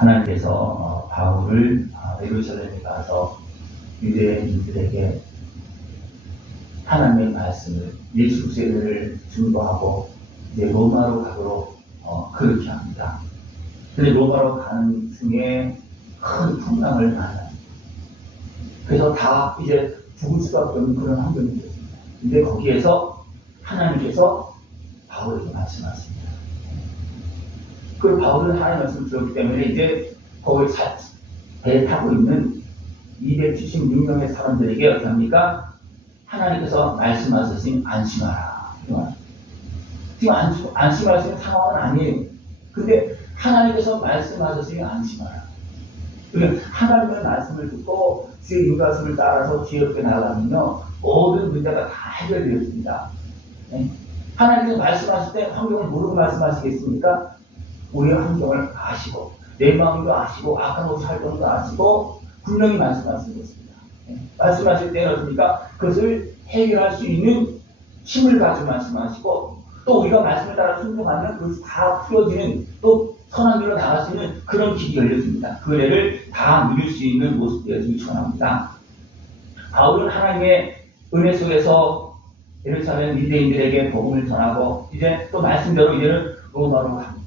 하나님께서 바울을 예루살렘에 가서 유대인들에게 하나님의 말씀을 예수 그리스도를 증거하고 이제 로마로 가도록 그렇게 합니다. 근데 로마로 가는 중에 큰 풍랑을 만납니다. 그래서 다 이제 죽을 수밖에 없는 그런 환경이 되었습니다. 근데 거기에서 하나님께서 바울에게 말씀하십니다. 그 바울은 하나님의 말씀을 들었기 때문에 이제 거기 배에 타고 있는 276명의 사람들에게 어떻게 합니까? 하나님께서 말씀하셨으니 안심하라. 지금 안심할 수 있는 상황은 아니에요. 근데 하나님께서 말씀하셨으니 안심하라. 하나님의 말씀을 듣고 주의 인도하심을 따라서 지혜롭게 나아가면요 모든 문제가 다 해결되었습니다. 하나님께서 말씀하실 때 환경을 모르고 말씀하시겠습니까? 우리의 환경을 아시고 내 마음도 아시고 악한 것을 할 정도 아시고 분명히 말씀하시는 것입니다. 말씀하실 때는 어떻습니까? 그것을 해결할 수 있는 힘을 가지고 말씀하시고 또 우리가 말씀을 따라 순종하면 그것이 다 풀어지는 또 선한 길로 나갈 수 있는 그런 길이 열려집니다. 그 은혜를 다 누릴 수 있는 모습 되어지기 축원합니다. 바울은 하나님의 은혜 속에서 예루살렘 유대인들에게 복음을 전하고 이제 또 말씀대로 이제는 로마로 갑니다.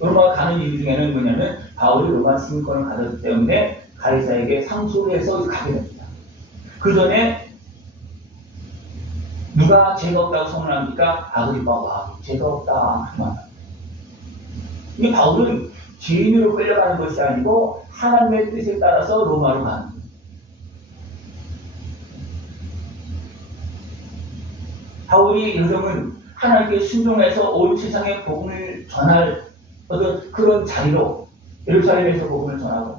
로마 가는 이유 중에는 뭐냐면 바울이 로마 시민권을 가졌기 때문에 가이사에게 상소를 해서 가게 됩니다. 그 전에 누가 죄가 없다고 선언합니까? 아그리빠가 죄가 없다. 이 바울은 죄인으로 끌려가는 것이 아니고 하나님의 뜻에 따라서 로마로 가는 거예요. 바울이 요즘은 하나님께 순종해서 온 세상에 복음을 전할 어떤 그런 자리로 예루살렘에서 복음을 전하고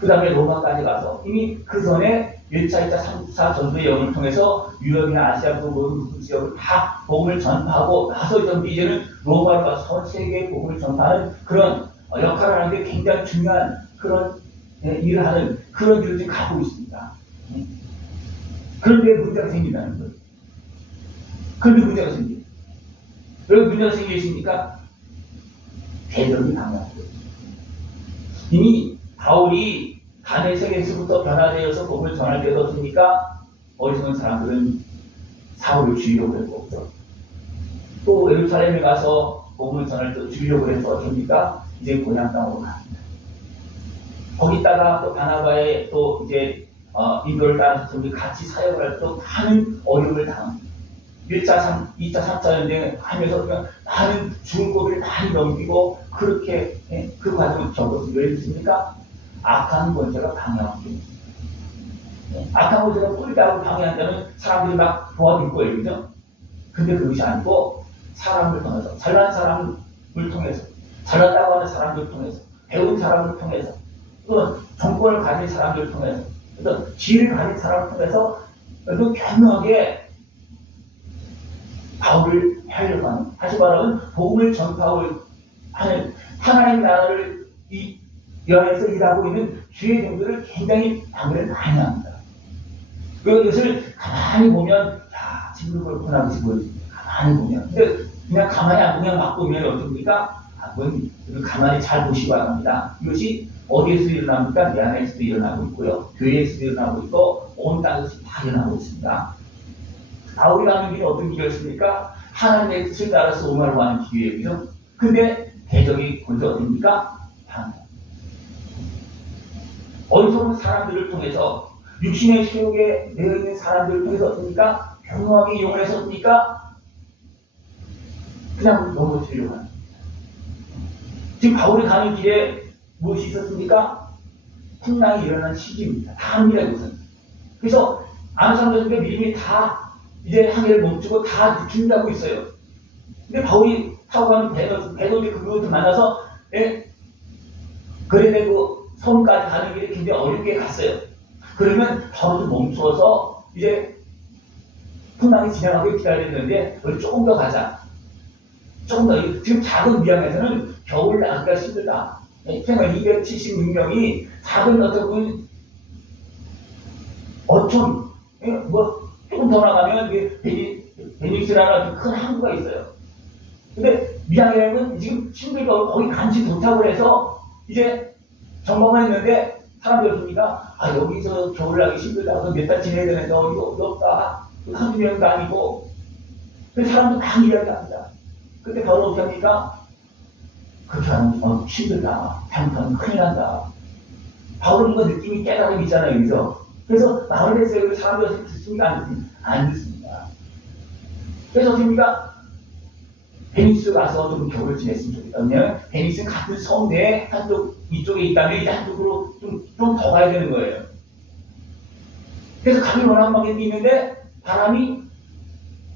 그 다음에 로마까지 가서 이미 그 전에 1차, 2차, 3차 전도의 영을 통해서 유럽이나 아시아 모든 지역을 다 복음을 전파하고 나서 이제는 로마로 가서 전 세계에 복음을 전파하는 그런 역할을 하는 게 굉장히 중요한 그런 일을 하는 그런 일을 지금 가고 있습니다. 그런데 문제가 생긴다는 거예요. 그런데 문제가 생겨요. 왜 문제가 생기십니까? 대적이 강하고 이미 바울이 다메섹에서부터 변화되어서 복음을 전할 때도 어떻습니까? 어리석은 사람들은 사울을 죽이려고 했고 또 예루살렘에 가서 복음을 전할 때도 죽이려고 해서 어떻습니까? 이제 고향 땅으로 갑니다. 거기다가 또 바나바의 또 이제 인도를 따라서 같이 사역을 할 때 많은 어려움을 당합니다. 1차, 2차, 3차 전쟁을 하면서 그냥 많은 죽을 고비를 많이 넘기고 그렇게 그 과정을 겪었습니다. 왜 그렇습니까? 악한 권세가 방해하고 있습니다. 악한 권세가 뿌리다고 방해한다면 사람들이 막 도와줄 거예요. 그죠? 근데 그것이 아니고 사람을 통해서 잘난 사람을 통해서 잘났다고 하는 사람들을 통해서 배운 사람을 통해서 또 정권을 가진 사람들을 통해서 또 지혜를 가진 사람을 통해서 또 교묘하게 바울을 하려고 하는, 다시 말하면 복음을 전파하고 하는 하나님 나라를 여에서 일하고 있는 주의 종들을 굉장히 방해를 많이 합니다. 이것을 가만히 보면 야 지금 그렇구나 그것이 보여집니다. 가만히 보면. 근데 그냥 가만히 안 보면 막 보면 어떻습니까? 그건 가만히 잘 보시기 바랍니다. 이것이 어디에서 일어납니까? 내 안에서도 일어나고 있고요. 교회에서도 일어나고 있고 온 땅에서 다 일어나고 있습니다. 바울이 가는 길이 어떤 길이었습니까? 하나님의 뜻을 따라서 로마로 가는 길이에요. 근데 대적이 먼저 어딥니까? 방해. 어리석은 사람들을 통해서 육신의 세력에 내어있는 사람들을 통해서 어떻습니까? 교묘하게 이용을 해서 어떻습니까? 그냥 넘어뜨리려고 합니다. 지금 바울이 가는 길에 무엇이 있었습니까? 풍랑이 일어난 시기입니다. 다 합니다, 이것은. 그래서 아는 사람들에게 믿음이 다 이제 항해를 멈추고 다 준비하고 있어요. 근데 바울이 타고 가는 배도지 그것을 만나서 그레네고 섬까지 가는 길에 굉장히 어렵게 갔어요. 그러면 바울도 멈추어서 이제 풍랑이 지나가고 기다렸는데 우리 조금 더 가자. 조금 더 지금 작은 미항에서는 겨울 나기가 힘들다. 정말 276명이 작은 어떤 어촌 조금 더 나가면 베니스라는 큰 항구가 있어요. 근데 미항에는 지금 친구가 거기 간지 도착을 해서 이제 점검을 했는데 사람들이 어떻습니까? 아, 여기서 겨울나기 힘들다. 몇 달 지내야 되는데 어디 없다. 한두 명도 아니고. 그래서 사람들 막 이야기합니다. 그때 바로 어떻게 합니까? 그렇게 하면 힘들다. 잘못하면 큰일 난다. 바울은 그 느낌이 깨달음이 있잖아요. 여기서. 그래서 말을 했어요. 사람들이 듣습니까? 안 듣습니다. 그래서 어떻습니까? 베니스 가서 좀 겨울을 지냈으면 좋겠다. 왜냐면 베니스는 같은 섬 내에 한쪽 이쪽에 있다면 이제 한쪽으로 좀 더 가야 되는 거예요. 그래서 가기 원하는 방법이 있는데 바람이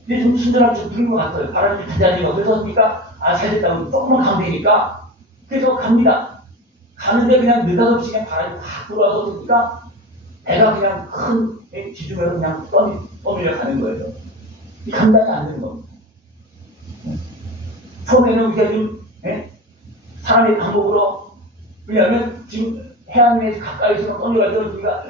이제 좀 순전하게 좀 부는 것 같아요. 바람이 좀 잔잔해요. 그래서 어떻습니까? 아, 잘 됐다고 조금만 가면 되니까. 그래서 갑니다. 가는데 그냥 느닷없이 그냥 바람이 확 들어와서 어떻습니까? 배가 그냥 큰 지중해로 그냥 떠밀려 가는 거예요. 감당이 안 되는 겁니다. 처음에는 우리가 좀 사람의 방법으로, 왜냐하면 지금 해안에서 가까이서 떠밀어갈 때 우리가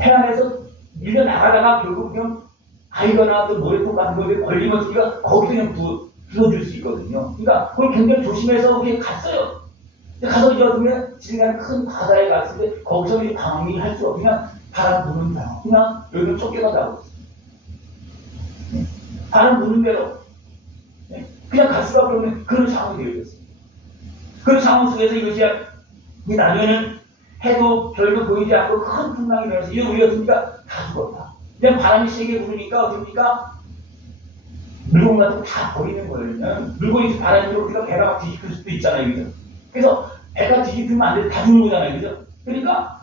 해안에서 밀려나가다가 결국 그냥 아이거나 또 모래톱 같은 거에 걸리면 우리가 거기서 그냥 부서질 수 있거든요. 그러니까 그걸 굉장히 조심해서 이렇게 갔어요. 가서 이제 어쩌면 지나가는 큰 바다에 갔을 때 거기서 이제 방위할 수 없이 그냥 바람 부는 대로 그냥 여기를 쫓겨가자고 있어요. 바람 부는 대로 그냥 갈 수밖에 없는 그런 상황이 되어졌어요. 그런 상황 속에서 이것이 나중에는 해도 별도 보이지 않고 큰 풍랑이 일어나서 이제 우리가 어떻습니까? 다 죽었다. 그냥 바람이 세게 부르니까 어떻습니까? 물건 같은 거 다 버리는 거예요. 물건이 바람이 들어 우리가 배가 막 뒤집힐 수도 있잖아요. 그죠? 그래서 배가 뒤집히면 안 돼. 다 죽는 거잖아요. 그죠? 그러니까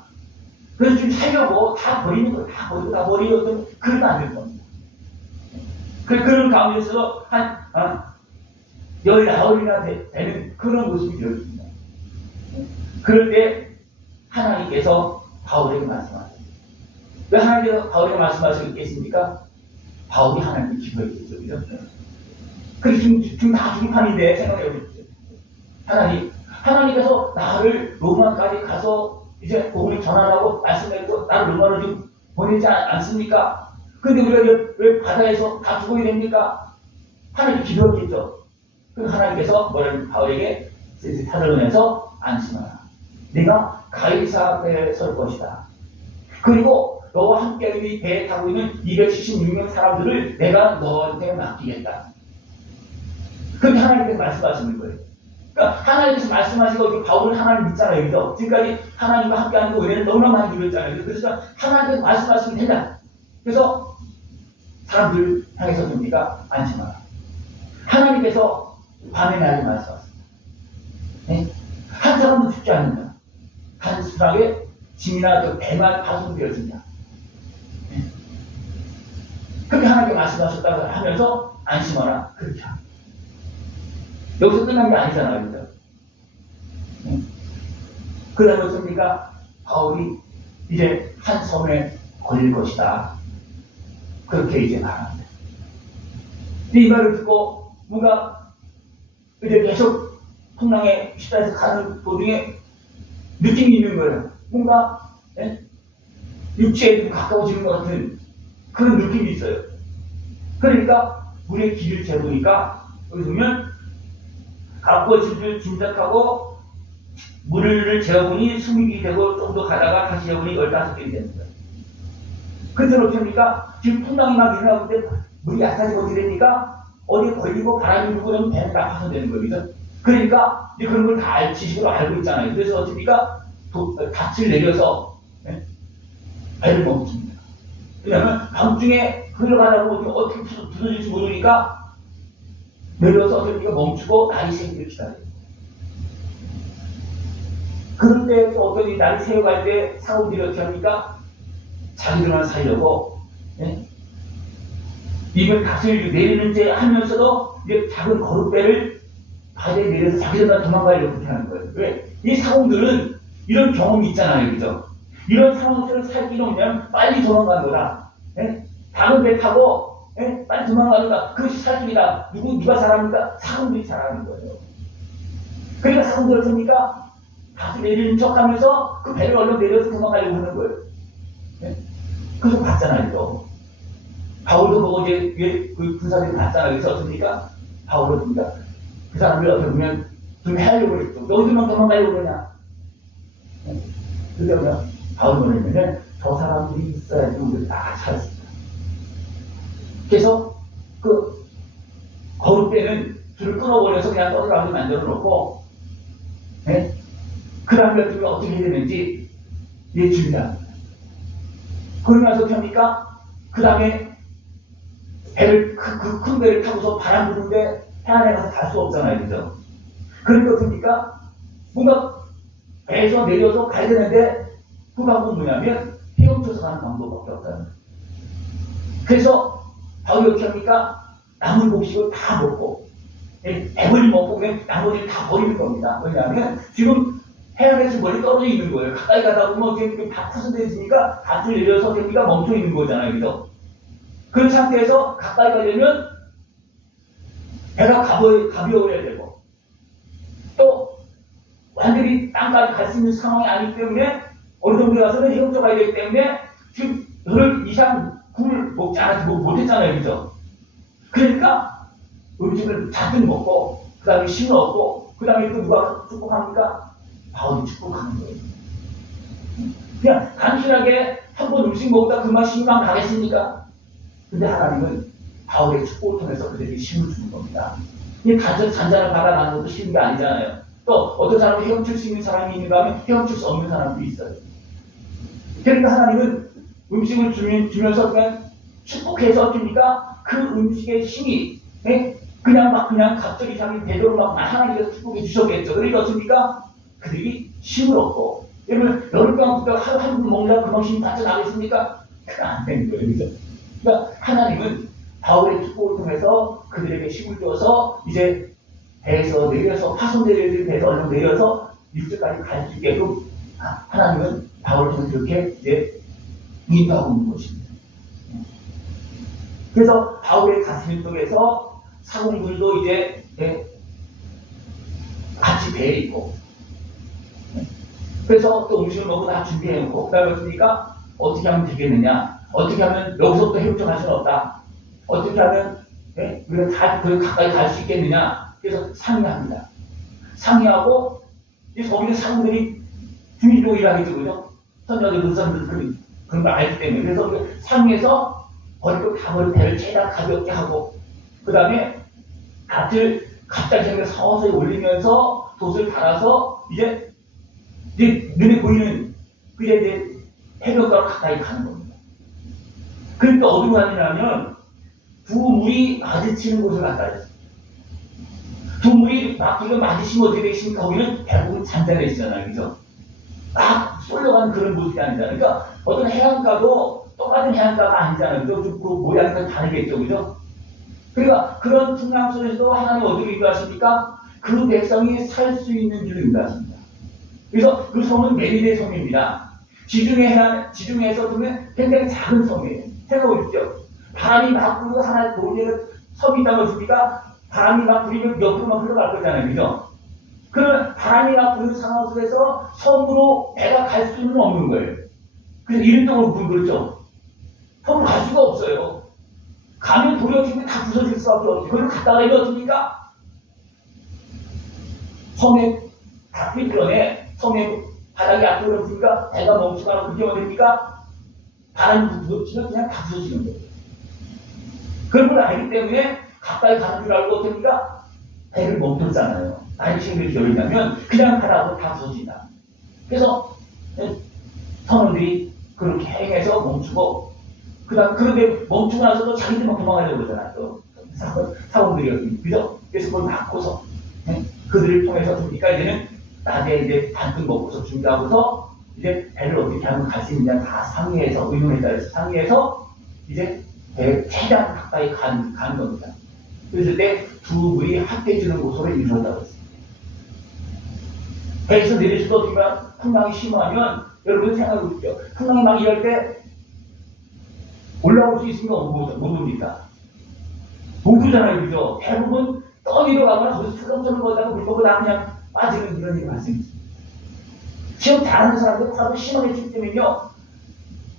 그래서 좀 살려고 다 버리는 거예요. 다 버리면 그러면 안 될 겁니다. 그런 가운데서 한 19이나 되는 그런 모습이 되었습니다. 그럴 때 하나님께서 바울에게 말씀하셨습니다. 왜 하나님께서 바울에게 말씀하셨겠습니까? 바울이 하나님께 기도했겠죠. 그죠? 그래서 지금 다 죽은 판인데 생각해보십시오. 하나님께서 나를 로마까지 가서 이제 복음을 전하라고 말씀했고 나를 로마로 지금 보내지 않습니까? 근데 우리가 왜 바다에서 다 죽어야 됩니까? 하나님 기도했겠죠. 그럼 하나님께서 바울에게 타들면서 안심하라. 네가 가이사 앞에 설 것이다. 그리고 너와 함께 이 배에 타고 있는 276명 사람들을 내가 너한테 맡기겠다. 그렇게 하나님께서 말씀하시는 거예요. 그러니까 하나님께서 말씀하시고 바울은 하나님 믿잖아요. 그죠? 지금까지 하나님과 함께하는 거 외에는 너무나 많이 누렸잖아요. 그래서 하나님께서 말씀하시면 된다. 그래서 사람들 향해서 뭡니까? 안심하라. 하나님께서 밤에 나에게 말씀하셨습니다. 네? 한 사람도 죽지 않는다. 단순하게 짐이나 그 배만 파손되어진다. 네? 그렇게 하나님께 말씀하셨다고 하면서 안심하라. 그렇게 합니다. 여기서 끝난 게 아니잖아요. 그죠? 네? 그 다음에 어떻습니까? 바울이 이제 한 섬에 걸릴 것이다. 그렇게 이제 말합니다. 이 말을 듣고 뭔가 이제 계속 풍랑에 시달려서 가는 도중에 느낌이 있는 거예요. 뭔가 육체에 좀 가까워지는 것 같은 그런 느낌이 있어요. 그러니까 물의 길을 재보니까 여기 보면 가까워질 줄 짐작하고 물을 재어보니 20이 되고 좀 더 가다가 다시 재어보니 15개이 됩니다. 그때는 어떻게 합니까? 지금 풍랑이 막 일어나고 있는데 물이 약해지고 어떻게 됩니까? 어디에 걸리고 바람이 불고 그러면 배는 다 파손되는 거예요. 그러니까 이제 그런 걸 다 지식으로 알고 있잖아요. 그래서 어떻습니까? 닻을 내려서 배를 멈춥니다. 왜냐하면 밤중에 흘러가다고 어떻게 부서질지 모르니까 내려서 어떻게 멈추고 날이 새기를 기다려요. 그런 데에서 어떤 날이 새어갈 때 사람들이 어떻게 합니까? 자기들만 살려고 이걸 닻을 내리는지 하면서도 이제 작은 거룩배를 바다에 내려서 자기들만 도망가려고 그렇게 하는 거예요. 왜? 이 사람들은 이런 경험이 있잖아요. 그죠? 이런 상황에서 살기는 그냥 빨리 도망가는 거다. 작은 배 타고 빨리 도망가는 거다. 그것이 살기다. 누가 잘합니까? 사람들이 잘하는 거예요. 그러니까 사람들은 어떻습니까? 닻을 내리는 척 하면서 그 배를 얼른 내려서 도망가려고 하는 거예요. 그래서 봤잖아요. 또. 바울도 보고 이제 그 군사들이 봤잖아요. 그래서 어떻습니까? 바울은 어떻습니까? 그 사람들 어떻게 보면 좀 하려고 했죠. 너희들만 도망가려고 그러냐? 그러면 바울이 뭐냐면 저 사람들이 있어야지 우리를 다 찾았습니다. 그래서 그 거룩대는 줄을 끊어버려서 그냥 떠들어가게 만들어 놓고, 네? 그 다음에 어떻게 해야 되는지 예측이다. 그러고 나서 됩니까? 그 다음에 배를, 그 큰 배를 타고서 바람 부는데 해안에 가서 갈 수 없잖아요. 그죠? 그러니까 어떻습니까? 뭔가 배에서 내려서 가야 되는데 그 방법은 뭐냐면 헤엄쳐서 가는 방법밖에 없다는 거예요. 그래서 바울이 어떻게 합니까? 남은 곡식을 다 먹고 배불리 먹고 그냥 나머지를 다 버리는 겁니다. 왜냐하면 지금 해안에서 멀리 떨어져 있는 거예요. 가까이 가다 보면 어떻게 다 파손되어 있으니까 밭을 내려서 됩니까? 멈춰 있는 거잖아요. 그죠? 그런 상태에서 가까이 가려면 배가 가벼워야 되고 또 완전히 땅까지 갈 수 있는 상황이 아니기 때문에 어느 정도 가서는 헤엄쳐 가야 되기 때문에 지금 열흘 이상 굶을 먹지 않아서 못했잖아요. 그죠? 그러니까 음식을 잔뜩 먹고 그 다음에 힘을 얻고 그 다음에 또 누가 축복합니까? 바울이 축복하는 거예요. 그냥 단순하게 한 번 음식 먹다 그만 힘만 가겠습니까? 근데 하나님은 바울의 축복을 통해서 그들에게 힘을 주는 겁니다. 이 단순히 잔잔한 바가 나는 것도 쉬운 게 아니잖아요. 또 어떤 사람은 헤엄칠 수 있는 사람이 있는가 하면 헤엄칠 수 없는 사람도 있어요. 그러니까 하나님은 음식을 주면서 그냥 축복해서 줍니까? 그 음식의 힘이 그냥 갑자기 자기 대대로 막 하나님께서 축복해 주셨겠죠. 그러니까 어떻습니까? 그들이 힘을 얻고 여러분 열흘 동안 하루 한 번 먹느라 그만 힘이 빠져나겠습니까? 그건 안 되는 거예요. 그죠? 그러니까 하나님은 바울의 축복을 통해서 그들에게 힘을 줘서 이제 배에서 내려서 파손되는 배에서 얼른 내려서 일주까지 갈 수 있게끔 하나님은 바울을 통해서 그렇게 이제 인도하고 있는 것입니다. 그래서 바울의 가슴 속에서 사공들도 이제 같이 배에 있고 그래서 또 음식을 먹고 다 준비해놓고 그 다음에 어떻습니까? 어떻게 하면 되겠느냐? 어떻게 하면 여기서부터 헤엄쳐갈 수는 없다. 어떻게 하면 우리가 다 가까이 갈 수 있겠느냐? 그래서 상의합니다. 상의하고 이제 거기는 사람들이 중의적으로 일하겠죠. 그죠? 선녀들, 의사들 그런 걸 알기 때문에 그래서 상의해서 버리고 다 버린 배를 최대한 가볍게 하고 그 다음에 밭을 갑자기 서서히 올리면서 돛을 달아서 이제 눈에 보이는 이제 해변가로 가까이 가는 겁니다. 그러니까 어디로 가느냐면 두 물이 마주치는 곳을 갔다 했어요. 두 물이 마주치면 어떻게 되겠습니까? 거기는 대부분 잔잔해지잖아요. 그죠? 막 쏠려가는 그런 모습이 아니잖아요. 그러니까 어떤 해안가도 똑같은 해안가가 아니잖아요. 그죠? 그 모양이 다르겠죠. 그죠? 그러니까 그런 풍랑 속에서도 하나님 어디로 인도하십니까? 그 백성이 살 수 있는 길로 인도하십니다. 그래서 그 성은 메리데 성입니다. 지중해에서 보면 굉장히 작은 성이에요. 생각해 보십시오. 바람이 막 불고 하나 도시에 섬이 있다고 했습니까? 바람이 막 불면 옆으로만 흘러갈 거잖아요. 그죠? 그러면 바람이 막 부는 상황 속에서 섬으로 배가 갈 수는 없는 거예요. 그래서 이른동으로 부른 거죠. 섬으로 갈 수가 없어요. 가면 돌이 어떻게 다 부서질 수밖에 없어요. 그걸 갔다가 이거 어떻습니까? 섬의 닭빛변에 섬의 바닥이 앞으로 없으니까 배가 멈추거나 그렇게 하면 됩니까? 바람이 부서지면 그냥 다 부서지는 거예요. 그런 걸 알기 때문에 가까이 가는 줄 알고 어떻습니까? 배를 멈췄잖아요. 나의 친구들이 열리면 그냥 가라고 다 부서진다. 그래서 선원들이 그렇게 행해서 멈추고 그런데 멈추고 나서도 자기들만 도망가려고 그러잖아요. 또 사원들이 그죠? 그래서 그걸 막고서 그들을 통해서 그러니까 이제는 낮에 이제 반쯤 먹고서 준비하고서 이제 배를 어떻게 하면 갈 수 있느냐 다 상의해서 의논에 따라서 상의해서 이제 배 최대한 가까이 가는 겁니다. 그랬을 때 두 물이 합해지는 곳으로 이루어졌다고 했습니다. 배에서 내릴 수도 없지만 풍랑이 심하면 여러분 생각해 보십시오. 풍랑이 막 이럴 때 올라올 수 있으면 못 옵니까? 못 오잖아요. 그죠? 대부분 떠내려 가거나 거기서 출렁출렁 거다가 물고보다 그냥 빠지는 그런 일이 발생했습니다. 시험 잘하는 사람들 파도 심하게 치기 때문에요.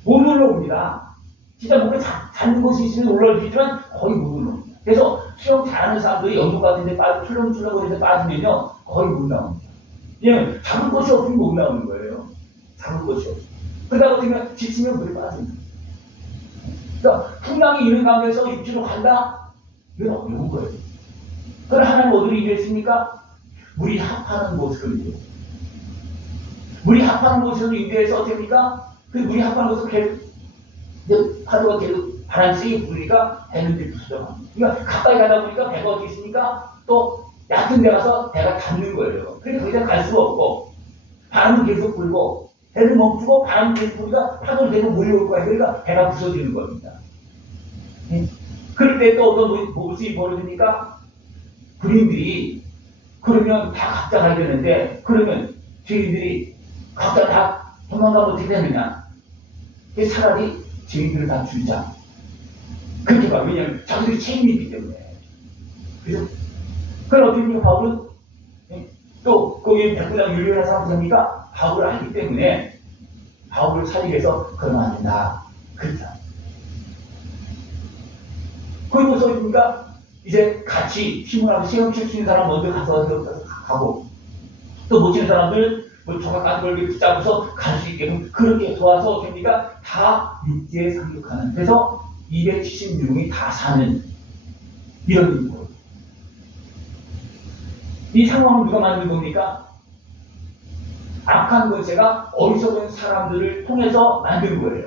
못 올라옵니다. 진짜 뭔가 잡는 곳이 있으면 올라올 수 있지만 거의 못 올라옵니다. 그래서 수영 잘하는 사람들이 연못 같은 데 출렁출렁 거리는 데 빠지면요, 거의 못 나옵니다. 예, 잡을 곳이 없으면 못 나오는 거예요. 잡을 곳이 없어요. 그러다 보면 지치면 물에 빠집니다. 그러니까 풍랑이 있는 가운데서 육지로 간다? 이건 어려운 거예요. 그럼 하나님 어디로 인도했습니까? 물이 합하는 곳으로 인도했어요. 물이 합하는 곳으로 인도해서 어떻게 합니까? 그 물이 합하는 곳으로 계속 파도가 계속 바람 세게 부으니까 배는 데 부서져갑니다. 그러니까 가까이 가다 보니까 배가 어디 있습니까? 또 얕은 데 가서 배가 닿는 거예요. 그러니까 거기다 갈 수가 없고 바람은 계속 불고 배를 멈추고 바람은 계속 불니까 파도는 계속 몰려올 거예요. 그러니까 배가 부서지는 겁니다. 그럴 때 또 어떤 모습이 벌어집니까? 군인들이 그러면 다 각자 가야 되는데 그러면 죄인들이 각자 다 도망가면 어떻게 되느냐? 차라리 죄인들을 다 죽이자. 그렇게 봐. 왜냐하면 자기들이 책임이 있기 때문에. 그죠? 그럼 어떻게 보면 바울은 또 거기 백부장 유리한 사람들이니까 바울을 알기 때문에 바울을 살리기 위해서 그러면 안 된다. 그렇죠. 그리고 써있으니까 이제 같이 힘을 하고 시험 칠 수 있는 사람 먼저 가서 가고 또 못 치는 사람들 뭐 조각 같은 걸 붙잡아서 갈 수 있게끔 그렇게 도와서 됩니까? 다 육지에 상륙하는. 그래서 276명이 다 사는 이런 거예요. 이 상황을 누가 만든 겁니까? 악한 권세가 어리석은 사람들을 통해서 만든 거예요.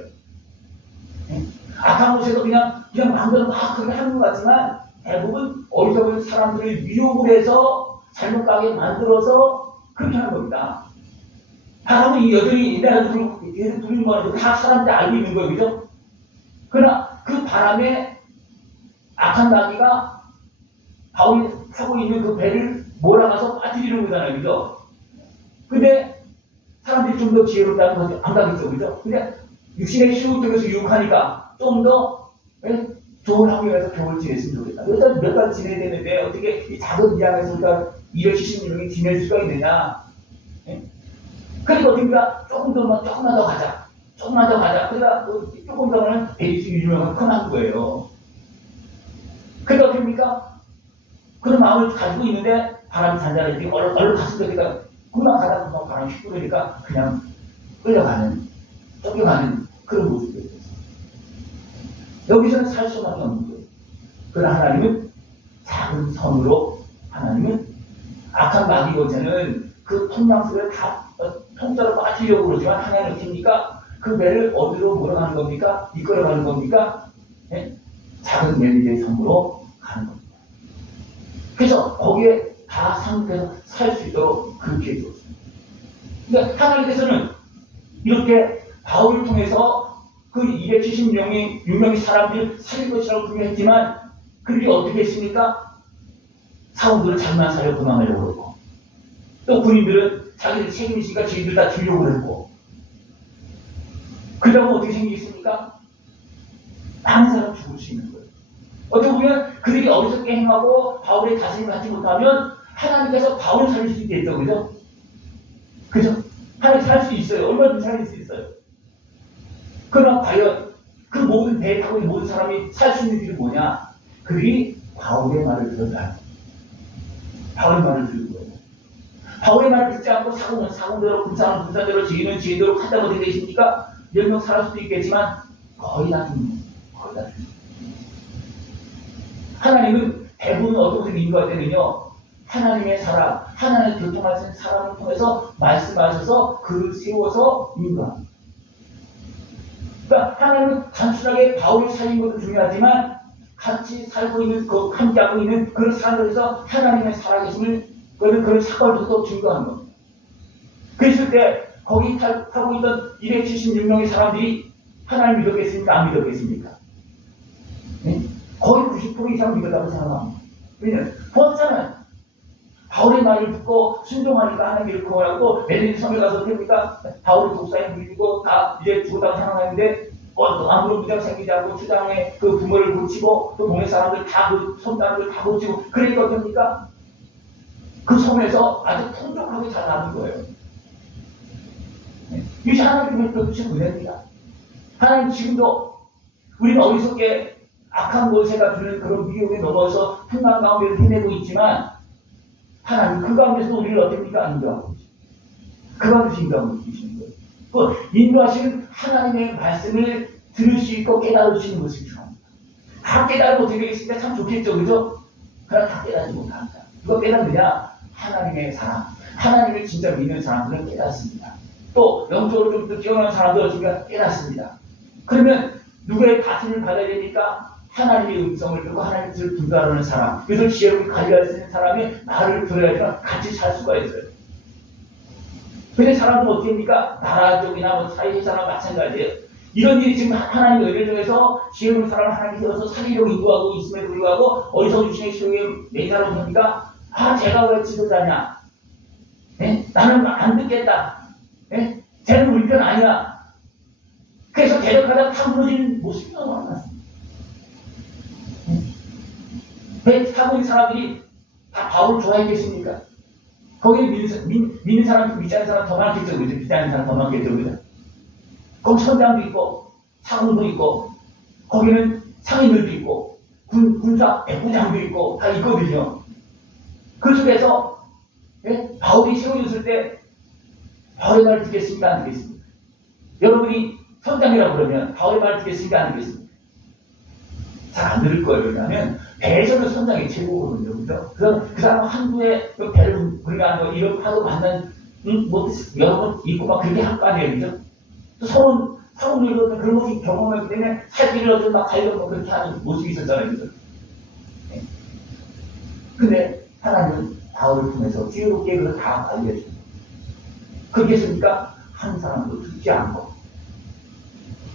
악한 권세가 그냥 마음대로 막 그렇게 하는 것 같지만 대부분 어리석은 사람들을 미혹을 해서 잘못 가게 만들어서 그렇게 하는 겁니다. 바람은 여전히 내가 누르는 거는 다 사람들이 알고 있는 거예요. 그죠? 그러나 그 바람에 악한 나귀가 바울이 타고 있는 그 배를 몰아가서 빠뜨리는 거잖아요. 그죠? 근데 사람들이 좀 더 지혜롭다는 거죠. 안 가겠죠. 그죠? 근데 육신의 시우 쪽에서 유혹하니까 좀 더 좋은 환경에서 겨울 지냈으면 좋겠다. 일단 몇 달 지내야 되는데 어떻게 이 작은 이양에서 우리가 276명이 지낼 수가 있느냐. 그리고 어떻습니까? 조금만 더 가자. 그러니까 조금 더는 베리스 유명한 큰 항구예요. 그러니까 어떻습니까? 그런 마음을 가지고 있는데 바람이 잔잔해지니 얼른 갔으면 좋겠다. 금방 가다 보면 바람이 휙 불으니까 그냥 끌려가는, 쫓겨가는 그런 모습이 있어요. 여기서는 살 수밖에 없는 거예요. 그러나 하나님은 작은 선으로 하나님은 악한 마귀 권세는 그 통량수를 다 통째로 빠뜨리려고 그러지만 하나님은 어떻습니까? 그 배를 어디로 몰아가는 겁니까? 이끌어가는 겁니까? 작은 멜리의 섬으로 가는 겁니다. 그래서 거기에 다 상륙해서 살 수 있도록 그렇게 해주었습니다. 그러니까 하나님께서는 이렇게 바울을 통해서 그 270명의 유명의 사람들을 살릴 것이라고 분명했지만 그들이 어떻게 했습니까? 사원들을 잘만 살려 도망가려고 그러고 또 군인들은 자기들 책임이니까 저희들 다 죽이려고 그러고 그러면 어떻게 생기겠습니까? 많은 사람 죽을 수 있는 거예요. 어떻게 보면 그들이 어리석게 행하고 바울의 다스림을 받지 못하면 하나님께서 바울을 살릴 수 있겠죠. 그죠? 그죠? 하나님 살 수 있어요. 얼마든지 살릴 수 있어요. 그러나 과연 그 모든 배에 타고 있는 모든 사람이 살 수 있는 길이 뭐냐? 그들이 바울의 말을 들었다. 바울의 말을 들은 거예요. 바울의 말을 듣지 않고 사고는 사고대로, 군사는 군사대로, 지혜는 지혜대로 한다고 되어 계십니까? 몇 명 살 수도 있겠지만 거의 다 죽는 거예요. 거의 다 죽는 거예요. 하나님은 대부분 어떻게 인도할 때는요. 하나님의 사람, 하나님의 교통하신 사람을 통해서 말씀하셔서 그를 세워서 인도합니다. 그러니까 하나님은 단순하게 바울을 살린 것도 중요하지만 같이 살고 있는, 함께하고 있는 그런 사람들에서 하나님의 살아계심을, 그런 사건을 또 증거하는 겁니다. 그랬을 때 거기 타고 있던 276명의 사람들이 하나님 믿었겠습니까? 안 믿었겠습니까? 네? 거의 90% 이상 믿었다고 생각합니다. 왜냐하면 보았잖아요. 바울의 말을 듣고 순종하니까 하나님을 구원하고 멜린 섬에 가서 됩니까? 바울의 독사에 물리고 다 이제 죽었다고 생각하는데 아무런 문제가 생기지 않고 주장의 그 부모를 고치고 또 동네 사람들 다 그 손단을 다 고치고 그러니까 어떻습니까? 그 섬에서 아주 풍족하게 잘 나는 거예요. 이것이 하나님의 뜻이 은혜입니다. 하나님 지금도 우리는 어리석게 악한 모세가 주는 그런 위협에 넘어서 풍랑 가운데 헤매고 있지만 하나님 그 가운데서 우리를 어떻습니까? 인도하고 계십니다. 그 가운데서 인도하고 계시는 거예요. 그 인도하시는 하나님의 말씀을 들을 수 있고 깨달을 수 있는 것이 중요합니다. 다 깨달고 되겠습니까? 참 좋겠죠, 그죠? 그러나 다 깨닫지 못합니다. 누가 깨닫느냐? 하나님의 사람, 하나님을 진짜 믿는 사람들은 깨닫습니다. 또 영적으로 좀 더 뛰어난 사람들 어떻게 깨닫습니다. 그러면 누구의 다툼을 받아야 되니까 하나님의 음성을 듣고 하나님의 뜻을 분별하는 사람, 그래서 지혜롭게 관리할 수 있는 사람이 말을 들어야지만 같이 살 수가 있어요. 근데 사람들은 어떻게 합니까? 나라 쪽이나 뭐 사회 사람 마찬가지예요. 이런 일이 지금 하나님의 의를 통해서 지혜로운 사람을 하나님이 세워서 살리려고 인도하고 있음에도 불구하고 어디서 유신의 시험에 매사로 합니까? 아, 제가 왜 지도자냐? 예? 나는 안 듣겠다. 예? 쟤는 우리 편 아니야. 그래서 대적하다가 다 무너지는 모습이 너무 많았습니다. 왜 하고 있는 사람들이 다 바울을 좋아했겠습니까? 거기에 믿는 사람, 믿지 않는 사람 더 많겠죠, 그죠? 믿지 않는 사람 더 많겠죠, 그죠? 거기 선장도 있고, 사군도 있고, 거기는 상인들도 있고, 군사 백부장도 있고, 다 있거든요. 그 속에서, 예? 바울이 세워졌을 때, 바울의 말을 듣겠습니까? 안 듣겠습니까? 여러분이 선장이라고 그러면, 바울의 말을 듣겠습니까? 안 듣겠습니까? 잘 안 들을 거예요. 왜냐하면, 배에서는 선장이 최고거든요. 그죠? 그 사람 한두에 배를, 우리가 뭐 이런 파도 만난, 뭐, 여러 번 있고 막 그렇게 할 거 아니에요. 그죠? 또 서로 이런 그런 모습이 경험했기 때문에 살기를 얻은 막 가려고 그렇게 하는 모습이 있었잖아요. 그죠? 네. 근데 하나님은 바울을 통해서 지혜롭게 그걸 다 알려줍니다. 그렇게 했으니까 한 사람도 듣지 않고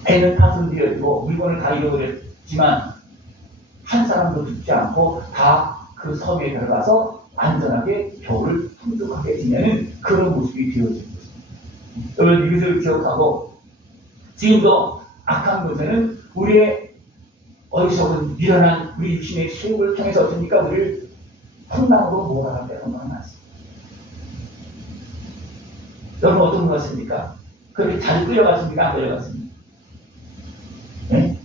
배는 파손되어지고 물건을 다 잃어버렸지만 한 사람도 듣지 않고 다 그 섬에 들어가서 안전하게 겨울을 풍족하게 지내는 그런 모습이 되어지는 것입니다. 여러분 이것을 기억하고 지금도 악한 것에는 우리의 어리석은 미련한 우리 육신의 수욕을 통해서 어떻습니까? 우리를 풍랑으로 몰아갈 때가 너무 많습니다. 여러분 어떤 것 같습니까? 그렇게 잘 끌려갔습니까? 안 끌려갔습니까? 네?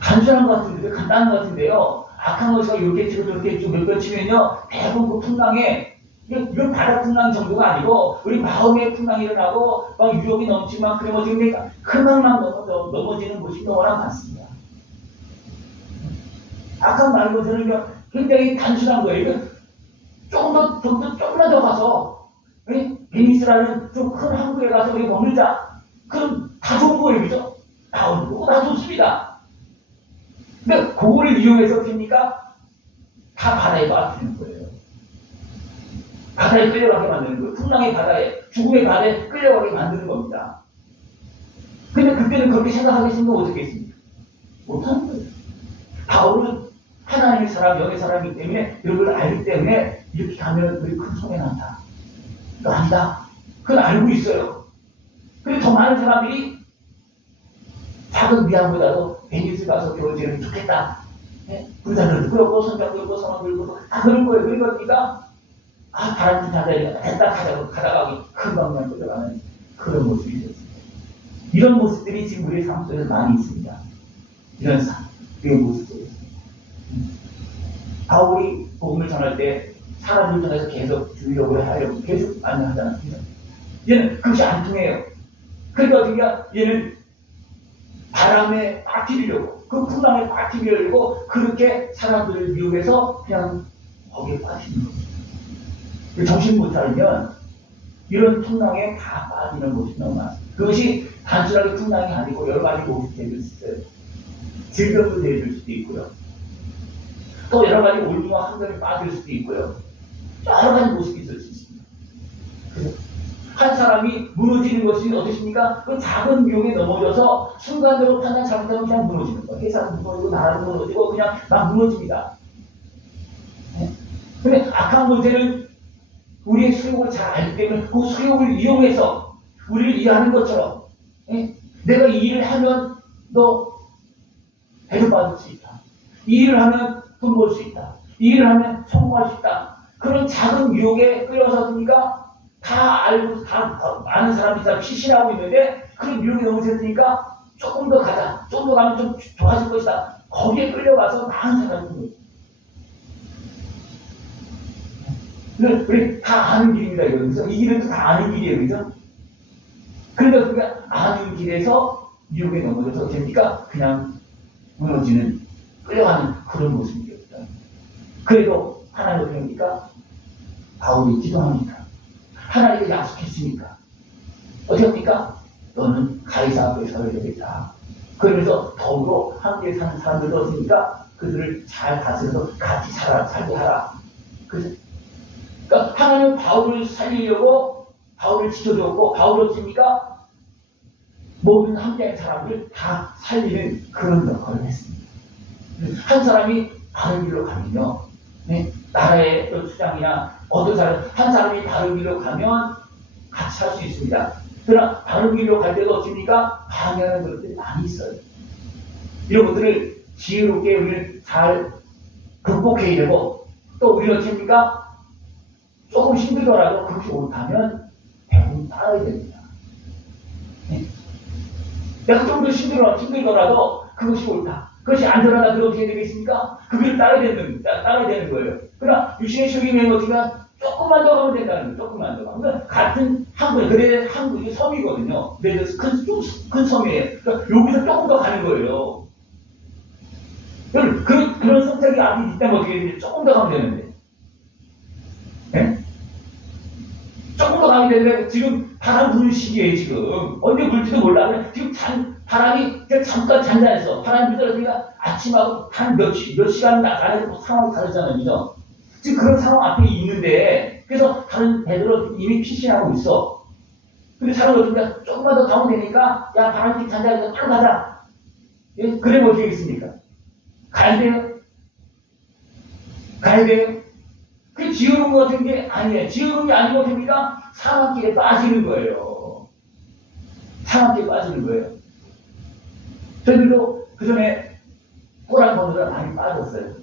단순한 것 같은데, 간단한 것 같은데요. 악한 것이 이렇게 치고 저렇게 치고 몇 번 치면요. 대부분 그 풍랑에, 이건 바다 풍랑 정도가 아니고, 우리 마음의 풍랑이 일어나고, 막 유혹이 넘치만, 그래 뭐 지금 금방만 넘어지는 곳이 너무나 많습니다. 악한 말 것은 굉장히 단순한 거예요. 조금만 더 가서, 베니스라는 좀 큰 항구에 가서 우리 머물자. 그럼 다 좋은 거예요, 그죠? 나오는 거고 다 좋습니다. 근데 그거를 이용해서 됩니까? 다 바다에 빠뜨리는 거예요. 바다에 끌려가게 만드는 거예요. 풍랑의 바다에, 죽음의 바다에 끌려가게 만드는 겁니다. 근데 그때는 그렇게 생각하겠습니까? 어떻겠습니까? 못하는 거예요. 바울은 하나님의 사람, 영의 사람이기 때문에 이런 걸 알기 때문에 이렇게 가면 우리 큰 손해 난다. 이거 아니다. 그건 알고 있어요. 근데 더 많은 사람들이 작은 위안보다도 베니스 가서 겨울 지내면 좋겠다. 군사들도 그렇고 선장도 그렇고 성원들도 그렇고 다 그런 거예요. 그러니까 바람도 타다니까 됐다 가다가 금방만 끌려가는 그런 모습이 되었습니다. 이런 모습들이 지금 우리의 삶 속에 많이 있습니다. 이런 모습들이 있습니다. 바울이 복음을 전할 때 사람들 통해서 계속 주의력을 하려고 계속 많이 하잖아요. 얘는 그것이 안 통해요. 그러니까 어떻게 얘는 바람에 빠뜨리려고, 그 풍랑에 빠뜨리려고 그렇게 사람들을 미혹해서 그냥 거기에 빠뜨리는 겁니다. 정신 못 차리면 이런 풍랑에 다 빠지는 모습이 너무 많습니다. 그것이 단순하게 풍랑이 아니고 여러 가지 모습이 될 수 있어요. 질병도 될 수도 있고요. 또 여러 가지 올무와 한결에 빠질 수도 있고요. 여러 가지 모습이 있을 수 있습니다. 그래서 한 사람이 무너지는 것이 어떻습니까? 그 작은 유혹에 넘어져서 순간적으로 판단 잘못하면 그냥 무너지는 거예요. 회사도 무너지고 나라도 무너지고 그냥 막 무너집니다. 근데 악한 문제는 우리의 수욕을 잘 알기 때문에 그 수욕을 이용해서 우리를 이해하는 것처럼 내가 이 일을 하면 너 배를 받을 수 있다. 이 일을 하면 돈 벌 수 있다. 이 일을 하면 성공할 수 있다. 그런 작은 유혹에 끌려서니까 다 알고 다 많은 사람들이 다 피신하고 있는데 그런 유혹이 너무 세니까 조금 더 가자. 좀 더 가면 좀 좋아질 것이다. 거기에 끌려가서 나은 사람인 거예요. 우리 다 아는 길입니다. 그래서 이 길은 다 아는 길이에요. 그죠? 그러다 보니까 아는 길에서 유혹에 넘어져서 됩니까? 그냥 무너지는, 끌려가는 그런 모습이었다. 그래도 하나님 어떻게 합니까? 바울이 기도합니다. 하나님께 약속했으니까. 어떻게 합니까? 너는 가이사 앞에 서야 되겠다. 그러면서 더불어 함께 사는 사람들도 없으니까 그들을 잘 다스려서 같이 살게 하라. 그러니까 하나님은 바울을 살리려고 바울을 지켜줬고, 바울이 어떻습니까? 모든 함께한 사람들을 다 살리는 그런 역할을 했습니다. 한 사람이 바른 길로 가면요, 네? 나라의 수장이나 어떤 사람, 한 사람이 바른 길로 가면 같이 살 수 있습니다. 그러나 바른 길로 갈 때도 어떻습니까? 방해하는 것들이 많이 있어요. 이런 것들을 지혜롭게 우리는 잘 극복해야 되고, 또 우리는 어떻습니까? 조금 힘들더라도 그렇게 못하면 대부분 따라야 됩니다. 네? 내가 좀 더 힘들더라도 그것이 옳다. 그것이 안전하다. 그럼 어떻게 되겠습니까? 그 길을 따라야 되는 거예요. 그러나 육신의 적용이 어떻게 조금만 더 가면 된다는 거예요. 조금만 더 가면. 그러니까 같은 항구, 그래 항구이 섬이거든요. 그래서 큰 섬이에요. 그러니까 여기서 조금 더 가는 거예요. 그런 선택이 앞이 있다면 어떻게 되는지 조금 더 가면 되는데. 네? 조금 더 가면 되는데 지금 바람 부는 시기에 지금 언제 불지도 몰라. 지금 바람이 잠깐 잔잔했어. 바람이 불더라니까 아침하고 한 몇 시간 나가는 상황이 다르잖아요. 그죠? 지금 그런 상황 앞에 있는데, 그래서 다른 배들은 이미 피신하고 있어. 근데 사람은 어떻게 조금만 더 가면 되니까, 야, 바람이 잔잔해서 빨리 가자. 예? 그래 뭐 어떻게 하겠습니까? 가야 돼요? 가야 돼요? 그 지으는 것 같은 게 아니에요. 지으는 게 아니고 됩니까? 사막길에 빠지는 거예요. 사막길에 빠지는 거예요. 저희들도 그 전에 꼬랑 건너다 많이 빠졌어요.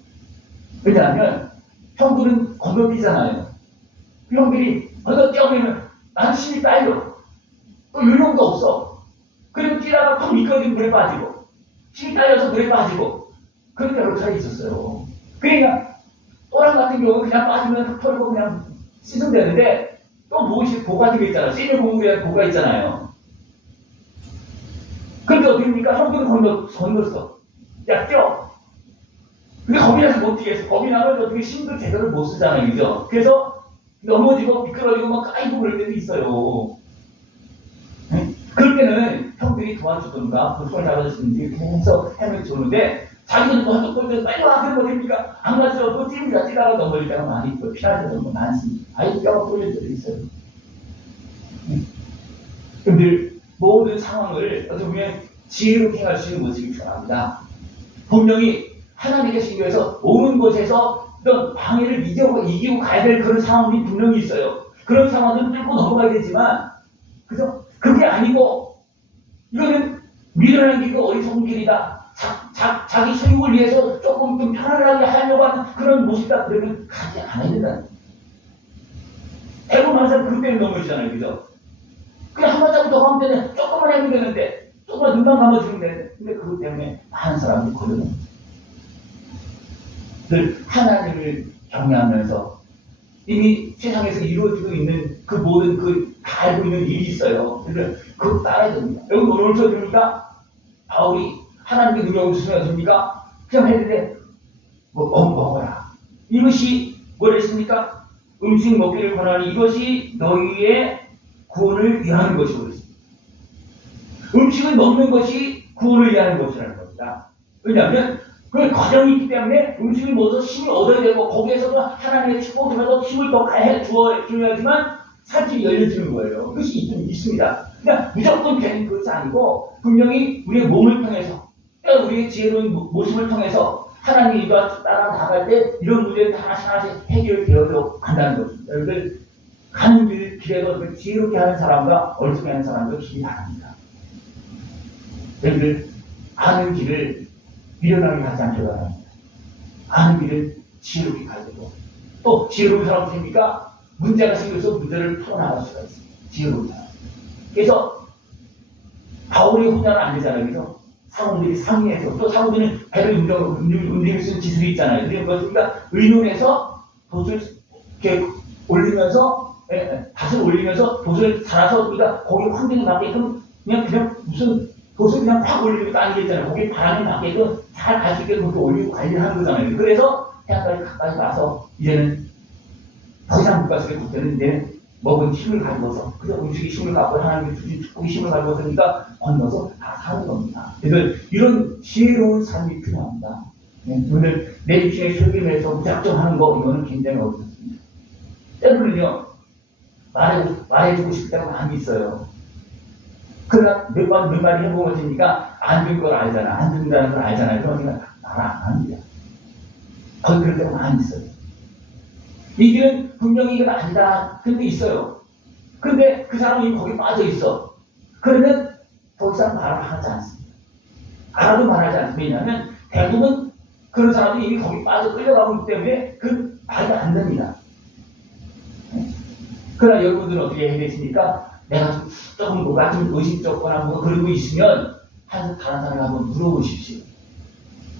왜냐하면 형들은 건너뛰잖아요. 그 형들이 건너뛰면 난 힘이 딸려. 또 요령도 없어. 그리고 뛰다가 팍 미끄러지면 물에 빠지고, 힘이 딸려서 물에 빠지고, 그런 게 여러 차례 있었어요. 그러니까 또랑 같은 경우는 그냥 빠지면 탁 털고 그냥 씻으면 되는데, 또 무엇이 보가 되게 있잖아요. 시니어 공부에 보가 있잖아요. 그런데 어떻게 됩니까? 형들은 건넜어. 야, 뛰어. 근데 겁이 나서 못 뛰겠어. 겁이 나면 어떻게 힘도 제대로 못 쓰잖아요. 그죠? 그래서 넘어지고 미끄러지고 막 까이고 그럴 때도 있어요. 네? 그럴 때는 형들이 도와주던가, 손을 잡아주시는지 이렇게 해서 해면 좋은데, 자기는 또 한쪽 골대서 빨리 와! 그러면 뭐 됩니까? 안 갔어. 또 뛰다가 넘어질 때가 많이 있고, 피할 때도 많습니다. 아예 뼈가 뚫릴 때도 있어요. 근데 모든 상황을 어떻게 보면 지혜롭게 행할 수 있는 모습이 필요합니다. 분명히 하나님의 신교에서 오는 곳에서 어떤 방해를 이기고 가야 될 그런 상황이 분명히 있어요. 그런 상황은 뚫고 넘어가야 되지만, 그죠? 그게 아니고, 이거는 미련한 길이고 어리석은 길이다. 자기 소유를 위해서 조금 좀 편안하게 하려고 하는 그런 모습이다. 그러면 가지 않아야 된다. 대부분 항상 그것 때문에 넘어지잖아요. 그죠? 그냥 한 발자국 더 가면 되는데, 조금만 하면 되는데, 조금만 눈만 감아주면 되는데, 근데 그것 때문에 많은 사람들이 걸려요. 늘 하나님을 경외하면서 이미 세상에서 이루어지고 있는 그 모든 다 알고 있는 일이 있어요. 그래서 그거 따라야 됩니다. 여러분 오늘 들으니까 바울이 하나님께 능력을 주시면 됩니까? 그냥 했는데 먹어라. 이것이 뭘 했습니까? 음식 먹기를 권하니 이것이 너희의 구원을 위하는 것이고 그랬습니다. 음식을 먹는 것이 구원을 위하는 것이라는 겁니다. 왜냐하면 그 과정이 있기 때문에 음식을 먹어서 힘을 얻어야 되고, 거기에서도 하나님의 축복을 통해서 힘을 더 주어야지만 살집이 열려지는 거예요. 그것이 있습니다. 그러니까 무조건 되는 것이 아니고, 분명히 우리의 몸을 통해서, 우리의 지혜로운 모습을 통해서 하나님의 이와 따라 나갈 때 이런 문제를 하나씩 해결되어서 간다는 것입니다. 여러분들 가는 길에도 지혜롭게 하는 사람과 어리석게 하는 사람도 길이 다릅니다. 여러분들 가는 길을 미련하게 가지 않기를 바랍니다. 아는 길을 지혜롭게 가야 되고, 또 지혜로운 사람은 됩니까? 문제가 생겨서 문제를 풀어나갈 수가 있습니다. 지혜로운 사람. 그래서 바울이 혼자는 안 되잖아요. 그래서 상호들이 상위에서 또 상호들은 배를 움직일 수 있는 기술이 있잖아요. 그것을 우리가 의논해서 돛을 이렇게 올리면서 닷을 올리면서 돛을 달아서 우리가 거기 환경에 맞게끔 그냥 무슨 돛을 그냥 팍 올리는 것도 아니겠잖아요. 거기 바람에 맞게끔 잘 갈 수 있게 그렇게 올리고 관리를 하는 거잖아요. 그래서 해안가에 가까이 와서 이제는 더 이상 못 갔을 때는 이제는 먹은 힘을 가지고서 그저 음식이 힘을 갖고 하나님의 주신 축복이 힘을 가지고서니까 건너서 다 사는 겁니다. 그래서 이런 지혜로운 삶이 필요합니다. 오늘 내 입신에 설교에서 무작정 하는 거 이거는 굉장히 어렵습니다. 때로는요 말해주고 싶을 때가 많이 있어요. 그러나 몇 마디 해보고 있으니까 안 될 걸 알잖아. 안 된다는 걸 알잖아요. 그러니까 말 안 합니다. 거의 그럴 때가 많이 있어요. 이 길은 분명히 이건 아니다. 그런 게 있어요. 그런데 그 사람이 거기 빠져 있어. 그러면 더 이상 말을 하지 않습니다. 알아도 말하지 않습니다. 왜냐하면 대부분 그런 사람이 이미 거기 빠져 끌려가고 있기 때문에 그 말이 안 됩니다. 그러나 여러분들은 어떻게 해야 되십니까? 내가 조금 뭐가 좀 의심쩍거나 뭐 그런 거 있으면 다른 사람에게 한번 물어보십시오.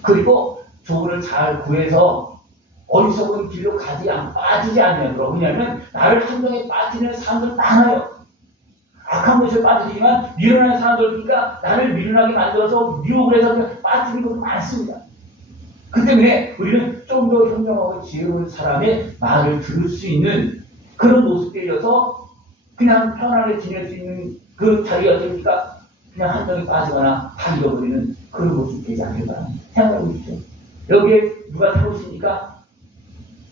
그리고 조언을 잘 구해서 어리석은 길로 빠지지 않냐고. 왜냐하면 나를 함정에 빠지는 사람들 많아요. 악한 것에 빠지지만 미련한 사람들이니까 나를 미련하게 만들어서 유혹을 해서 빠지는 것도 많습니다. 그 때문에 우리는 좀 더 현명하고 지혜로운 사람의 말을 들을 수 있는 그런 모습들이어서 그냥 편안하게 지낼 수 있는 그 자리였으니까 그냥 함정에 빠지거나 다 잃어버리는 그런 모습이 되지 않길 바랍니다. 생각해 보십시오. 여기에 누가 타고 있습니까?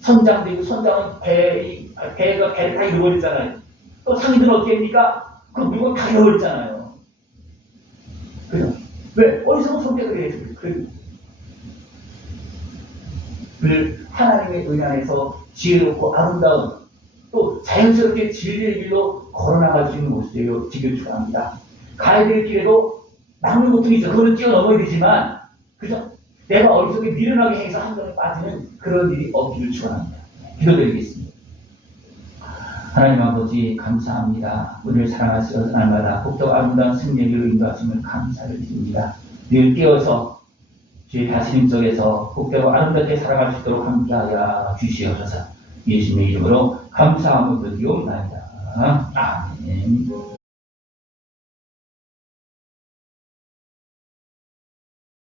선장도 선장은 배가 배를 다 잃어버렸잖아요. 또 상인들은 어떻게 합니까? 그 물건 다 잃어버렸잖아요. 그죠? 왜? 어디서 선택을 해야 돼요? 그 하나님의 은 안에서 지혜롭고 아름다운 또 자연스럽게 진리의 길로 걸어나갈 수 있는 모습이에요. 지금 축원합니다. 가야 될 길에도 막는 것도 있죠. 그거는 뛰어넘어야 되지만 그죠? 내가 어리석게 미련하게 해서 함정에 빠지는 그런 일이 없기를 축원합니다. 기도드리겠습니다. 하나님 아버지 감사합니다. 우리를 사랑하시어 날마다 복도 아름다운 승리를 인도하심을 감사를 드립니다. 늘 깨어서 주의 다스림 속에서 복되고 아름답게 살아갈 수 있도록 함께하여 주시옵소서. 예수님의 이름으로 감사함을 드리옵나이다. 아멘.